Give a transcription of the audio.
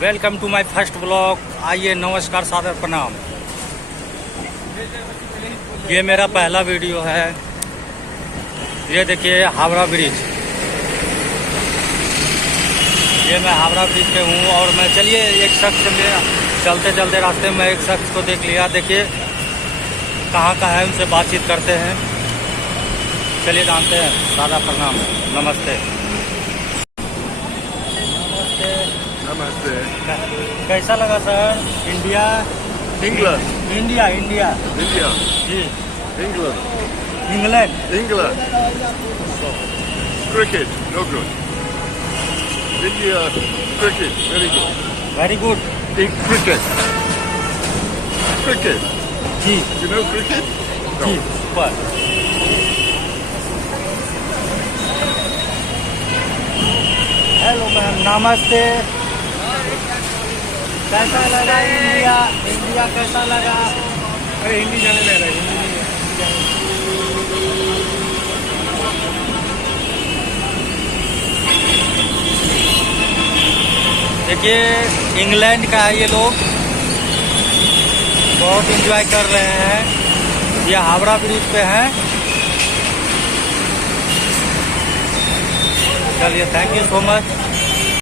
Welcome to my first blog. आइए, नमस्कार, सादर प्रणाम। ये मेरा पहला वीडियो है। ये देखिए हावड़ा ब्रिज। ये मैं हावड़ा ब्रिज पे हूँ और मैं चलिए एक शख्स में चलते चलते रास्ते में एक शख्स को देख लिया। देखिए कहाँ का है, उनसे बातचीत करते हैं। चलिए जानते हैं। सादा प्रणाम, नमस्ते। नमस्ते। कैसा लगा sir? India England India India India ji, England England. England cricket no good India cricket very good very good cricket cricket ji you know cricket ji, ऊपर। हेलो मैम, नमस्ते। कैसा लगा इंडिया? इंडिया कैसा लगा? अरे हिंदी जाने लग रहा है देखिए इंग्लैंड का है ये लोग, बहुत एंजॉय कर रहे हैं। ये हावड़ा ब्रिज पे हैं। चलिए, थैंक यू सो मच।